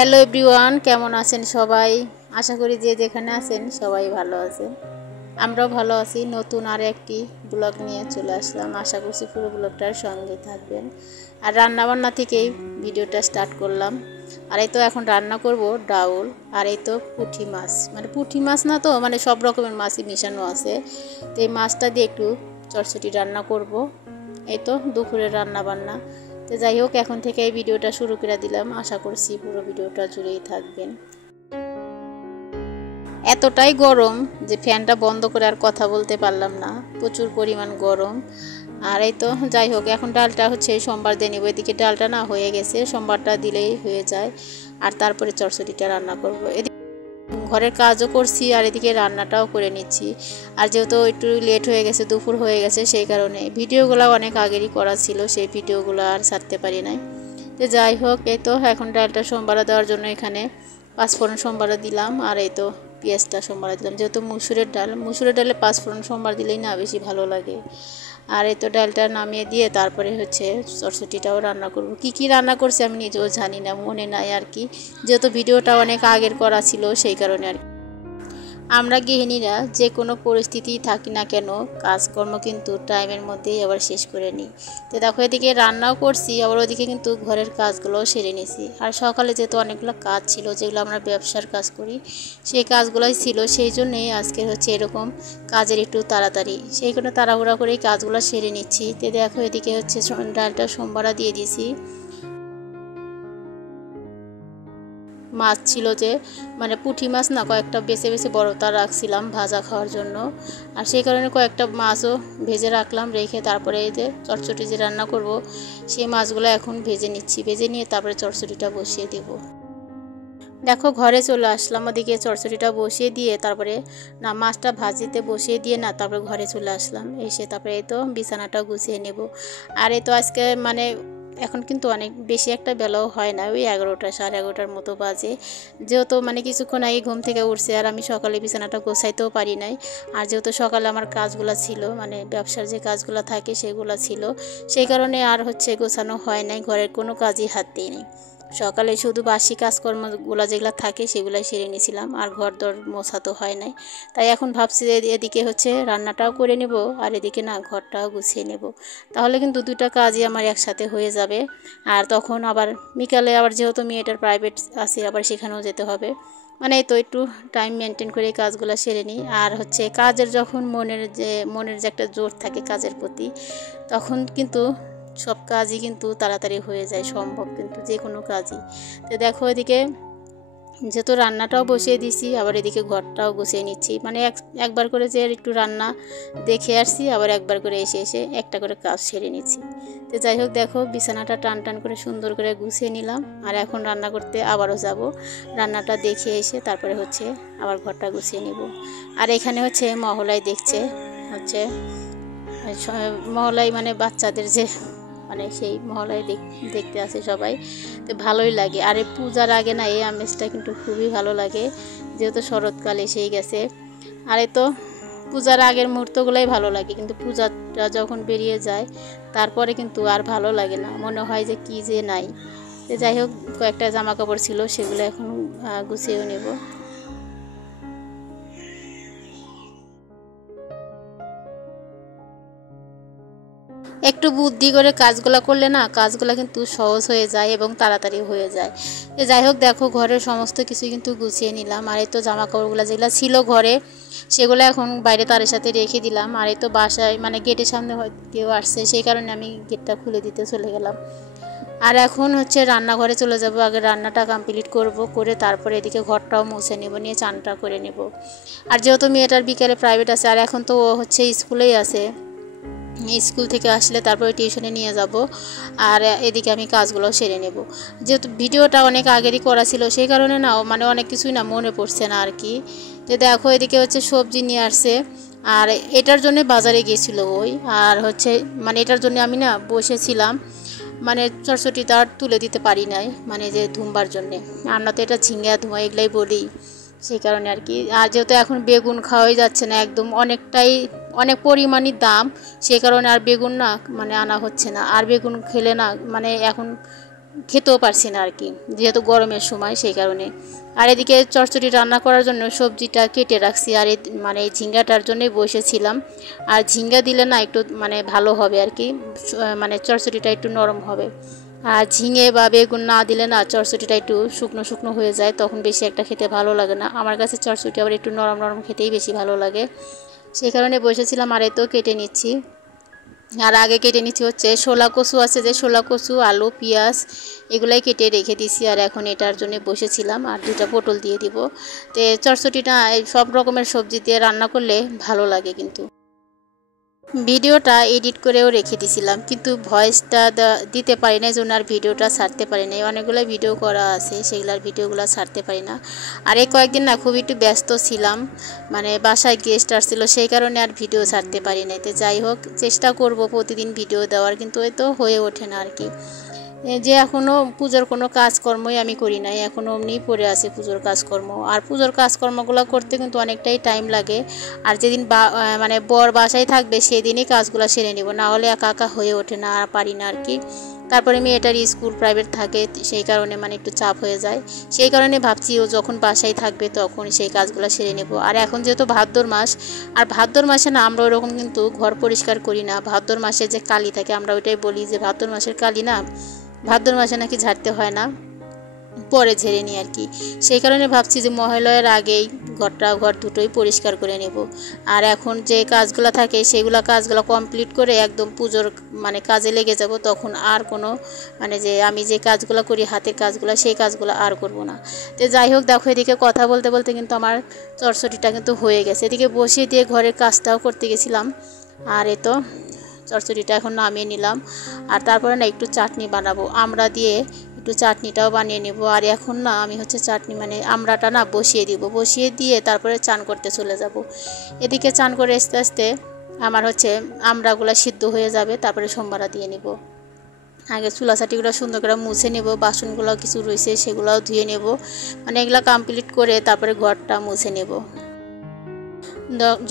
Hello everyone, কেমন আছেন সবাই? আশা করি যে যেখানে আছেন সবাই ভালো আছেন। আমরাও ভালো আছি। নতুন আর একটি ব্লগ নিয়ে চলে আসলাম। আশা করছি পুরো ব্লগটার সঙ্গে থাকবেন। আর রান্নাবান্না থেকেই ভিডিওটা স্টার্ট করলাম। আর এই তো এখন রান্না করব ডাউল। আর এই তো পুঁটি মাছ, মানে পুঁটি মাছ না, তো মানে সব রকমের মাছই মিশানো আছে। তো এই মাছটা দিয়ে একটু চটচটি রান্না করব। এই তো দুপুরের রান্না বান্না। তো যাই হোক, এখন থেকে এই ভিডিওটা শুরু করে দিলাম। আশা করছি পুরো ভিডিওটা জুড়েই থাকবেন। এতটাই গরম যে ফ্যানটা বন্ধ করে আর কথা বলতে পারলাম না, প্রচুর পরিমাণ গরম। আর এই তো যাই হোক, এখন ডালটা হচ্ছে সোমবার দিয়ে নেব। এদিকে ডালটা না হয়ে গেছে, সোমবারটা দিলেই হয়ে যায়। আর তারপরে চটচটিটা রান্না করব। ঘরের কাজও করছি আর এদিকে রান্নাটাও করে নিচ্ছি। আর যেহেতু একটু লেট হয়ে গেছে, দুপুর হয়ে গেছে, সেই কারণে ভিডিওগুলো অনেক আগেরই করা ছিল, সেই ভিডিওগুলো আর ছাড়তে পারি নাই। তো যাই হোক, এই তো এখন ডালটা সোমবারে দেওয়ার জন্য এখানে পাঁচফোড়ন সোমবারে দিলাম। আর এই তো পেঁয়াজটা সোমবারে দিলাম, যেহেতু মুসুরের ডালে পাঁচফোড়ন সোমবার দিলেই না বেশি ভালো লাগে। আর এই তো ডালটা নামিয়ে দিয়ে তারপরে হচ্ছে চটচটিটাও রান্না করব। কি রান্না করছি আমি নিজেও জানি না, মনে নাই আর কি, যেহেতু ভিডিওটা অনেক আগের করা ছিল, সেই কারণে আর কি। আমরা গৃহিণীরা যে কোনো পরিস্থিতি থাকি না কেন, কাজকর্ম কিন্তু টাইমের মধ্যেই আবার শেষ করে নিই। তো দেখো, এদিকে রান্নাও করছি, আবার ওদিকে কিন্তু ঘরের কাজগুলোও সেরে নিয়েছি। আর সকালে যেহেতু অনেকগুলো কাজ ছিল, যেগুলো আমরা ব্যবসার কাজ করি, সেই কাজগুলোই ছিল, সেই জন্যেই আজকে হচ্ছে এরকম কাজের একটু তাড়াতাড়ি, সেই কোনো তাড়াহুড়া করেই কাজগুলো সেরে নিচ্ছি। তো দেখো, এদিকে হচ্ছে ডালটা সোমবারে দিয়ে দিয়েছি। মাছ ছিল যে, মানে পুঁটি মাছ না, কয়েকটা বেছে বেছে বড়টা রাখছিলাম ভাজা খাওয়ার জন্য। আর সেই কারণে কয়েকটা মাছও ভেজে রাখলাম, রেখে তারপরে এই যে চটচটি যে রান্না করব, সেই মাছগুলো এখন ভেজে নিচ্ছি। ভেজে নিয়ে তারপরে চটচটিটা বসিয়ে দেব। দেখো, ঘরে চলে আসলাম। ওদিকে চটচটিটা বসিয়ে দিয়ে তারপরে না, মাছটা ভাজিতে বসিয়ে দিয়ে না, তারপরে ঘরে চলে আসলাম। এসে তারপরে এই তো বিছানাটা গুছিয়ে নেব। আর এই তো আজকে মানে এখন কিন্তু অনেক বেশি একটা বেলাও হয় না, ওই 11টা সাড়ে 11টার মতো বাজে। যেহেতু মানে কিছুক্ষণ আগে ঘুম থেকে উঠছে, আর আমি সকালে বিছানাটা গোছাইতেও পারি নাই। আর যেহেতু সকালে আমার কাজগুলো ছিল, মানে ব্যবসার যে কাজগুলো থাকে সেগুলো ছিল, সেই কারণে আর হচ্ছে গোছানো হয় নাই, ঘরের কোনো কাজই হাত দিই নাই। সকালে শুধু বাসি কাজকর্মগুলো যেগুলো থাকে সেগুলাই সেরে নিয়েছিলাম, আর ঘর দর মোছা তো হয় নাই। তাই এখন ভাবছি যে এদিকে হচ্ছে রান্নাটাও করে নেব, আর এদিকে না ঘরটাও গুছিয়ে নেব। তাহলে কিন্তু দুটো কাজই আমার একসাথে হয়ে যাবে। আর তখন আবার বিকালে আবার যেহেতু মেয়েটার প্রাইভেট আছে, আবার সেখানেও যেতে হবে। মানে এই তো একটু টাইম মেনটেন করে কাজগুলো সেরে নিই। আর হচ্ছে কাজের যখন মনের যে একটা জোর থাকে কাজের প্রতি, তখন কিন্তু সব কাজই কিন্তু তাড়াতাড়ি হয়ে যায়, সম্ভব কিন্তু যে কোনো কাজই। তো দেখো, এদিকে যেহেতু রান্নাটাও বসিয়ে দিছি, আবার এদিকে ঘরটাও গুছিয়ে নিচ্ছি। মানে একবার করে যে একটু রান্না দেখে আসছি, আবার একবার করে এসে এসে একটা করে কাজ সেরে নিচ্ছি। তো যাই হোক, দেখো বিছানাটা টান টান করে সুন্দর করে গুছিয়ে নিলাম। আর এখন রান্না করতে আবারও যাব। রান্নাটা দেখে এসে তারপরে হচ্ছে আবার ঘরটা গুছিয়ে নেব। আর এখানে হচ্ছে মহলাই দেখছে, হচ্ছে মহলাই মানে বাচ্চাদের যে, মানে সেই মহলায় দেখতে আসে সবাই। তো ভালোই লাগে। আর এই পূজার আগে না, এই আমেজটা কিন্তু খুবই ভালো লাগে, যেহেতু শরৎকাল এসেই গেছে। আর এই তো পূজার আগের মুহূর্তগুলোই ভালো লাগে, কিন্তু পূজাটা যখন বেরিয়ে যায় তারপরে কিন্তু আর ভালো লাগে না, মনে হয় যে কি যে নাই। তো যাই হোক, কয়েকটা জামা কাপড় ছিল, সেগুলো এখন গুছিয়েও নেব। একটু বুদ্ধি করে কাজগুলো করলে না, কাজগুলো কিন্তু সহজ হয়ে যায় এবং তাড়াতাড়ি হয়ে যায়। যাই হোক, দেখো ঘরের সমস্ত কিছু কিন্তু গুছিয়ে নিলাম। আর এই তো জামা কাপড়গুলো যেগুলো ছিল ঘরে, সেগুলো এখন বাইরে তারের সাথে রেখে দিলাম। আর এই তো বাসায় মানে গেটের সামনে কেউ আসছে, সেই কারণে আমি গেটটা খুলে দিতে চলে গেলাম। আর এখন হচ্ছে রান্নাঘরে চলে যাব। আগে রান্নাটা কমপ্লিট করব, করে তারপরে এদিকে ঘরটাও মুছে নেব, নিয়ে চানটা করে নেব। আর যেহেতু মেয়েটার বিকেলে প্রাইভেট আছে, আর এখন তো ও হচ্ছে স্কুলেই আছে, স্কুল থেকে আসলে তারপরে টিউশনে নিয়ে যাব। আর এদিকে আমি কাজগুলো সেরে নেব। যেহেতু ভিডিওটা অনেক আগেরই করা ছিল, সেই কারণে না মানে অনেক কিছুই না মনে পড়ছে না আর কি। তো দেখো, এদিকে হচ্ছে সবজি নিয়ে আসছে, আর এটার জন্য বাজারে গিয়েছিল ওই। আর হচ্ছে মানে এটার জন্য আমি না বসেছিলাম, মানে চটচটিটা আর তুলে দিতে পারি নাই, মানে যে ধুমবার জন্যে। আমরা তো এটা ঝিঙ্গা ধোঁয়া এগুলাই বলি, সেই কারণে আর কি। আর যেহেতু এখন বেগুন খাওয়াই যাচ্ছে না, একদম অনেক পরিমাণই দাম, সেই কারণে আর বেগুন না মানে আনা হচ্ছে না। আর বেগুন খেলে না মানে এখন খেতেও পারছি না আর কি, যেহেতু গরমের সময় সেই কারণে। আর এদিকে চচ্চড়ি রান্না করার জন্য সবজিটা কেটে রাখছি, আর মানে এই ঝিঙ্গাটার জন্যই বসেছিলাম। আর ঝিঙ্গা দিলে না একটু মানে ভালো হবে আর কি, মানে চচ্চড়িটা একটু নরম হবে। আর ঝিঙে বা বেগুন না দিলে না চচ্চড়িটা একটু শুকনো শুকনো হয়ে যায়, তখন বেশি একটা খেতে ভালো লাগে না। আমার কাছে চচ্চড়িটা আবার একটু নরম নরম খেতেই বেশি ভালো লাগে, সেই কারণে বসেছিলাম। আর এই তো কেটে নিচ্ছি। আর আগে কেটে নিচ্ছি হচ্ছে শোলা কচু আছে, যে শোলা কচু, আলু, পেঁয়াজ এগুলাই কেটে রেখে দিছি। আর এখন এটার জন্য বসেছিলাম। আর 2টা পটল দিয়ে দিব। তো চচ্চড়িটা সব রকমের সবজি দিয়ে রান্না করলে ভালো লাগে। কিন্তু ভিডিওটা এডিট করেও রেখে দিছিলাম, কিন্তু ভয়েসটা দিতে পারি না, এই জন্য আর ভিডিওটা ছাড়তে পারি না। অনেকগুলো ভিডিও করা আছে, সেগুলোর ভিডিওগুলো ছাড়তে পারি না। আর এই কয়েকদিন না খুব একটু ব্যস্ত ছিলাম, মানে বাসায় গেস্ট আসছিল, সেই কারণে আর ভিডিও ছাড়তে পারি না। তো যাই হোক, চেষ্টা করব প্রতিদিন ভিডিও দেওয়ার, কিন্তু এই তো হয়ে ওঠে না আর কি। যে এখনও পুজোর কোনো কাজকর্মই আমি করি নাই, এখনও এমনিই পড়ে আছে পুজোর কাজকর্ম। আর পুজোর কাজকর্মগুলো করতে কিন্তু অনেকটাই টাইম লাগে। আর যেদিন মানে বর বাসায় থাকবে সেদিনই কাজগুলো সেরে নেব, না হলে একা একা হয়ে ওঠে না, আর পারি না আর কি। তারপরে মেয়েটার স্কুল প্রাইভেট থাকে, সেই কারণে মানে একটু চাপ হয়ে যায়। সেই কারণে ভাবছি ও যখন বাসায় থাকবে তখন সেই কাজগুলো সেরে নেব। আর এখন যেহেতু ভাদ্র মাস, আর ভাদ্র মাসে না আমরা ওরকম কিন্তু ঘর পরিষ্কার করি না। ভাদ্র মাসে যে কালি থাকে, আমরা ওইটাই বলি যে ভাদ্র মাসের কালি না, ভাদ্র মাসে নাকি ঝাড়তে হয় না, পরে ঝেড়ে নিই আর কি। সেই কারণে ভাবছি যে মহালয়ার আগেই ঘর দুটোই পরিষ্কার করে নেব। আর এখন যে কাজগুলো থাকে কাজগুলো কমপ্লিট করে একদম পুজোর মানে কাজে লেগে যাব, তখন আর কোনো মানে যে আমি যে কাজগুলো করি হাতের কাজগুলো, সেই কাজগুলো আর করব না। তো যাই হোক, দেখো এদিকে কথা বলতে বলতে কিন্তু আমার চচ্চড়িটা কিন্তু হয়ে গেছে। এদিকে বসিয়ে দিয়ে ঘরের কাজটাও করতে গেছিলাম। আর এ তো চচ্চড়িটা এখন নামিয়ে নিলাম। আর তারপরে না একটু চাটনি বানাবো, আমড়া দিয়ে একটু চাটনিটাও বানিয়ে নেব। আর এখন না আমি হচ্ছে চাটনি মানে আমড়াটা না বসিয়ে দিব, বসিয়ে দিয়ে তারপরে চান করতে চলে যাব। এদিকে চান করে আস্তে আস্তে আমার হচ্ছে আমড়াগুলো সিদ্ধ হয়ে যাবে, তারপরে সোমবারা দিয়ে নেব। আগে চুলাচাটিগুলো সুন্দর করে মুছে নেব, বাসনগুলো কিছু রয়েছে সেগুলোও ধুয়ে নেব, মানে এগুলো কমপ্লিট করে তারপরে ঘরটা মুছে নেব।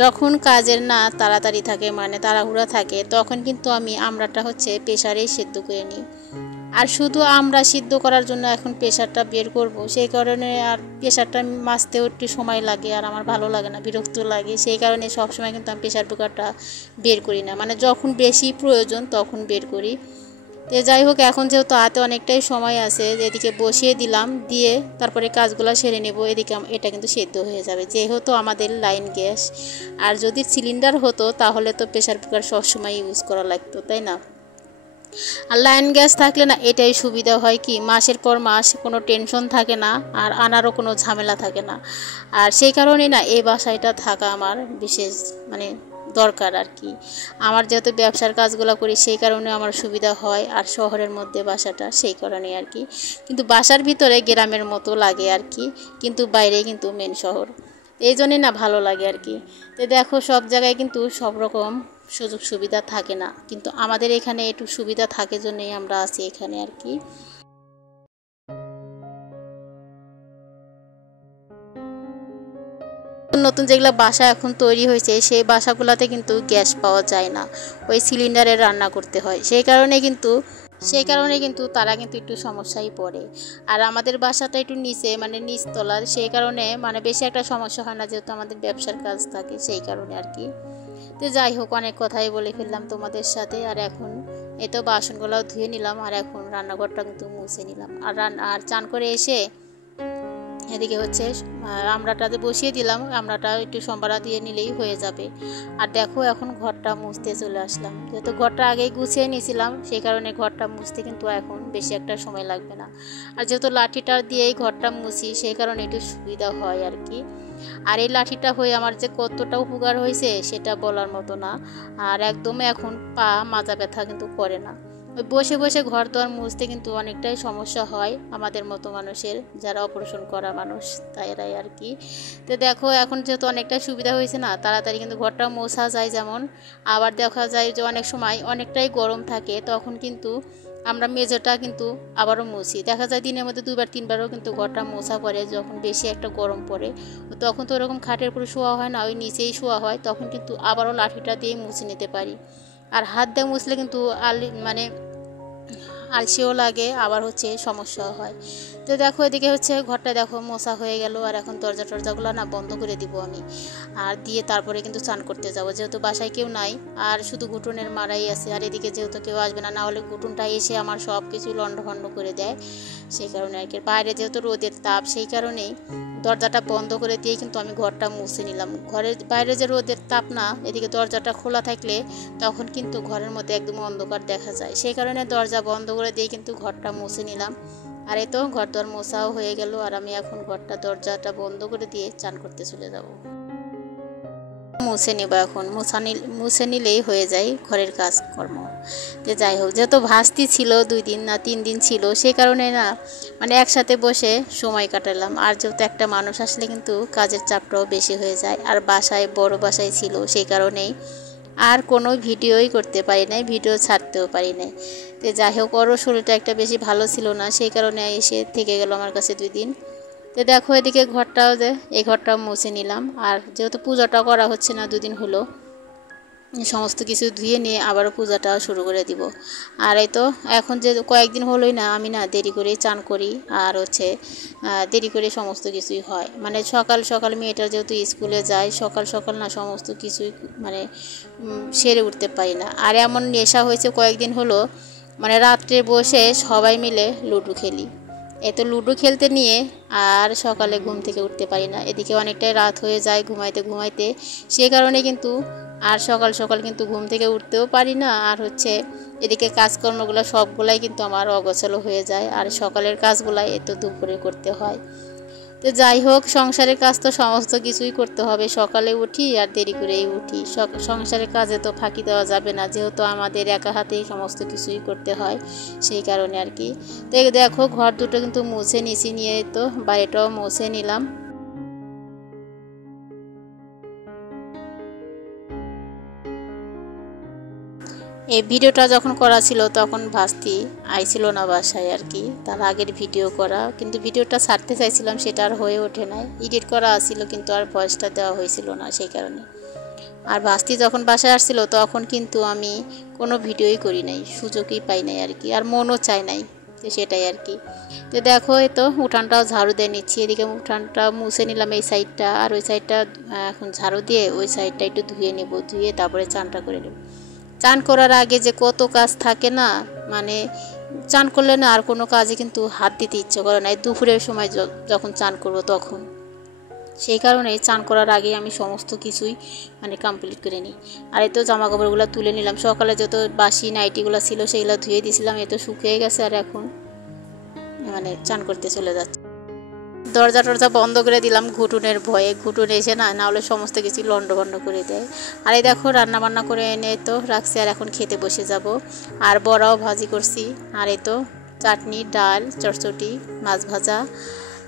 যখন কাজের না তাড়াতাড়ি থাকে, মানে তাড়াহুড়া থাকে, তখন কিন্তু আমি আমড়াটা হচ্ছে প্রেসারেই সিদ্ধ করে নিই। আর শুধু আমড়া সিদ্ধ করার জন্য এখন প্রেসারটা বের করব, সেই কারণে আর প্রেসারটা মাজতেও একটু সময় লাগে, আর আমার ভালো লাগে না, বিরক্ত লাগে। সেই কারণে সবসময় কিন্তু আমি প্রেসার কুকারটা বের করি না, মানে যখন বেশি প্রয়োজন তখন বের করি। তো যাই হোক, এখন যেহেতু হাতে অনেকটাই সময় আছে, এদিকে বসিয়ে দিলাম, দিয়ে তারপরে কাজগুলো সেরে নেব। এদিকে এটা কিন্তু সেদ্ধ হয়ে যাবে, যেহেতু আমাদের লাইন গ্যাস। আর যদি সিলিন্ডার হতো তাহলে তো প্রেসার কুকার সবসময় ইউজ করা লাগতো, তাই না? আর লাইন গ্যাস থাকলে না এটাই সুবিধা হয় কি, মাসের পর মাস কোনো টেনশন থাকে না, আর আনারও কোনো ঝামেলা থাকে না। আর সেই কারণে না এই বাসায়টা থাকা আমার বিশেষ মানে দরকার আর কি। আমার যেহেতু ব্যবসার কাজগুলো করি, সেই কারণে আমার সুবিধা হয়। আর শহরের মধ্যে বাসাটা, সেই কারণে আর কি। কিন্তু বাসার ভিতরে গ্রামের মতো লাগে আর কি, কিন্তু বাইরে কিন্তু মেন শহর, এই জন্যই না ভালো লাগে আর কি। তো দেখো, সব জায়গায় কিন্তু সব রকম সুযোগ সুবিধা থাকে না, কিন্তু আমাদের এখানে একটু সুবিধা থাকে জন্যই আমরা আছি এখানে আর কি। নতুন যেগুলো বাসা এখন তৈরি হয়েছে, সেই বাসাগুলোতে কিন্তু গ্যাস পাওয়া যায় না, ওই সিলিন্ডারে রান্না করতে হয়। সেই কারণে কিন্তু তারা কিন্তু একটু সমস্যায় পড়ে। আর আমাদের বাসাটা একটু নিচে, মানে নিচতলার, সেই কারণে মানে বেশি একটা সমস্যা হয় না, যেহেতু আমাদের ব্যবসার কাজ থাকে, সেই কারণে আর কি। তো যাই হোক, অনেক কথাই বলে ফেললাম তোমাদের সাথে। আর এখন এই তো বাসনগুলোও ধুয়ে নিলাম, আর এখন রান্নাঘরটা কিন্তু মুছে নিলাম। আর চান করে এসে এদিকে হচ্ছে আমড়াটাতে বসিয়ে দিলাম, আমড়াটা একটু সম্বারা দিয়ে নিলেই হয়ে যাবে। আর দেখো, এখন ঘরটা মুছতে চলে আসলাম, যেহেতু ঘরটা আগেই গুছিয়ে নিয়েছিলাম, সেই কারণে ঘরটা মুছতে কিন্তু এখন বেশি একটা সময় লাগবে না। আর যেহেতু লাঠিটা দিয়েই ঘরটা মুছি, সেই কারণে একটু সুবিধা হয় আর কি। আর এই লাঠিটা হয়ে আমার যে কতটা উপকার হয়েছে সেটা বলার মতো না। আর একদম এখন পা মাজা ব্যথা কিন্তু করে না। ওই বসে বসে ঘর দোয়ার মুছতে কিন্তু অনেকটাই সমস্যা হয় আমাদের মতো মানুষের, যারা অপারেশন করা মানুষ তাইরাই আর কি। তো দেখো, এখন যেহেতু অনেকটা সুবিধা হয়েছে না, তাড়াতাড়ি কিন্তু ঘরটা মোছা যায়। যেমন আবার দেখা যায় যে অনেক সময় অনেকটাই গরম থাকে, তখন কিন্তু আমরা মেঝেটা কিন্তু আবারও মুছি। দেখা যায় দিনের মধ্যে 2-3বারও কিন্তু ঘরটা মোছা পড়ে, যখন বেশি একটা গরম পড়ে। তখন তো ওরকম খাটের উপরে শোয়া হয় না, ওই নিচেই শোয়া হয়, তখন কিন্তু আবারও লাঠিটা দিয়ে মুছে নিতে পারি। আর হাত দিয়ে মুছলে কিন্তু মানে আলসেও লাগে, আবার হচ্ছে সমস্যাও হয়। তো দেখো এদিকে হচ্ছে ঘরটা দেখো মোছা হয়ে গেল, আর এখন দরজা টরজাগুলো না বন্ধ করে দিব আমি, আর দিয়ে তারপরে কিন্তু চান করতে যাব, যেহেতু বাসায় কেউ নাই আর শুধু ঘুটুনের মারাই আছে। আর এদিকে যেহেতু কেউ আসবে না, না হলে ঘুটুনটা এসে আমার সব কিছু লন্ডভন্ড করে দেয়, সেই কারণে আর কি। বাইরে যেহেতু রোদের তাপ, সেই কারণেই দরজাটা বন্ধ করে দিয়ে কিন্তু আমি ঘরটা মুছে নিলাম। ঘরের বাইরে যে রোদের তাপ না, এদিকে দরজাটা খোলা থাকলে তখন কিন্তু ঘরের মধ্যে একদম অন্ধকার দেখা যায়, সেই কারণে দরজা বন্ধ করে দিয়ে কিন্তু ঘরটা মুছে নিলাম। আর এই তো ঘর দর মোছাও হয়ে গেল, আর আমি এখন ঘরটা দরজাটা বন্ধ করে দিয়ে চান করতে চলে যাব। মুছে নেব এখন, মুছে নিলেই হয়ে যায় ঘরের কাজকর্ম। যে যাই হোক, যেহেতু ভাস্তি ছিল 2 দিন না 3 দিন ছিল, সেই কারণে না মানে একসাথে বসে সময় কাটালাম। আর যেহেতু একটা মানুষ আসলে কিন্তু কাজের চাপটাও বেশি হয়ে যায়, আর বাসায় বড় বাসায় ছিল, সেই কারণেই আর কোনো ভিডিওই করতে পারি নাই, ভিডিও ছাড়তেও পারি নাই। তো যাই হোক, ওরও শরীরটা একটা বেশি ভালো ছিল না, সেই কারণে এসে থেকে গেল আমার কাছে 2 দিন। তো দেখো এদিকে ঘরটাও এই ঘরটাও মুছে নিলাম। আর যেহেতু পূজাটা করা হচ্ছে না 2 দিন হলো, সমস্ত কিছু ধুয়ে নিয়ে আবারও পূজাটা শুরু করে দিব। আর এই তো এখন যে কয়েকদিন হলোই না, আমি না দেরি করে চান করি, আর হচ্ছে দেরি করে সমস্ত কিছুই হয়। মানে সকাল সকাল মেয়েটা যেহেতু স্কুলে যায়, সকাল সকাল না সমস্ত কিছুই মানে সেরে উঠতে পারি না। আর এমন নেশা হয়েছে কয়েকদিন হলো, মানে রাত্রে বসে সবাই মিলে লুডো খেলি। এত লুডো খেলতে নিয়ে আর সকালে ঘুম থেকে উঠতে পারি না, এদিকে অনেকটাই রাত হয়ে যায় ঘুমাইতে ঘুমাইতে, সেই কারণে কিন্তু আর সকাল সকাল কিন্তু ঘুম থেকে উঠতেও পারি না। আর হচ্ছে এদিকে কাজকর্মগুলো সবগুলাই কিন্তু আমার অগোছালো হয়ে যায়, আর সকালের কাজগুলাই এত দুপুরে করতে হয়। তো যাই হোক, সংসারের কাজ তো সমস্ত কিছুই করতে হবে, সকালে উঠি আর দেরি করেই উঠি, সংসারের কাজে তো ফাঁকি দেওয়া যাবে না, যেহেতু আমাদের একা হাতেই সমস্ত কিছুই করতে হয়, সেই কারণে আর কি। তো দেখো ঘর দুটো কিন্তু মুছে নিছি, নিয়ে তো বাইরেটাও মুছে নিলাম। এই ভিডিওটা যখন করা ছিল তখন ভাস্তি আইছিল না বাসায় আর কি, তার আগের ভিডিও করা, কিন্তু ভিডিওটা ছাড়তে চাইছিলাম, সেটা আর হয়ে ওঠে নাই। এডিট করা আসছিল কিন্তু আর ভয়েসটা দেওয়া হয়েছিল না, সেই কারণে। আর ভাস্তি যখন বাসায় আসছিল তখন কিন্তু আমি কোনো ভিডিওই করি নাই, সুযোগই পাই নাই আর কি, আর মনও চাই নাই, তো সেটাই আর কি। তো দেখো এই তো উঠানটাও ঝাড়ু দিয়ে নিচ্ছি, এদিকে উঠানটা মুছে নিলাম এই সাইডটা, আর ওই সাইডটা এখন ঝাড়ু দিয়ে ওই সাইডটা একটু ধুয়ে নেব, ধুয়ে তারপরে চানটা করে নেব। চান করার আগে যে কত কাজ থাকে না, মানে চান করলে না আর কোনো কাজে কিন্তু হাত দিতে ইচ্ছে করে না, দুপুরের সময় যখন চান করব তখন, সেই কারণে চান করার আগে আমি সমস্ত কিছুই মানে কমপ্লিট করে নিই। আর এই তো জামা কাপড়গুলো তুলে নিলাম, সকালে যত বাসি নাইটিগুলো ছিল সেগুলো ধুয়ে দিয়েছিলাম, এ তো শুকিয়ে গেছে, আর এখন মানে চান করতে চলে যাচ্ছে। দরজা টরজা বন্ধ করে দিলাম ঘুটুনের ভয়ে, ঘুটুন এসে না হলে সমস্ত কিছু লন্ডভন্ড করে দেয়। আর এই দেখো রান্না বান্না করে এনে তো রাখছি, আর এখন খেতে বসে যাব। আর বড়াও ভাজি করছি, আর এই তো চাটনি, ডাল, চটচটি, মাছ ভাজা,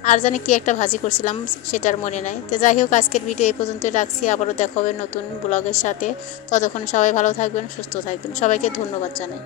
আর জানি কি একটা ভাজি করছিলাম সেটার মনে নাই। তো যাই হোক, আজকের ভিডিও এই পর্যন্তই রাখছি, আবারও দেখা হবে নতুন ব্লগের সাথে। ততক্ষণ সবাই ভালো থাকবেন, সুস্থ থাকবেন, সবাইকে ধন্যবাদ জানাই।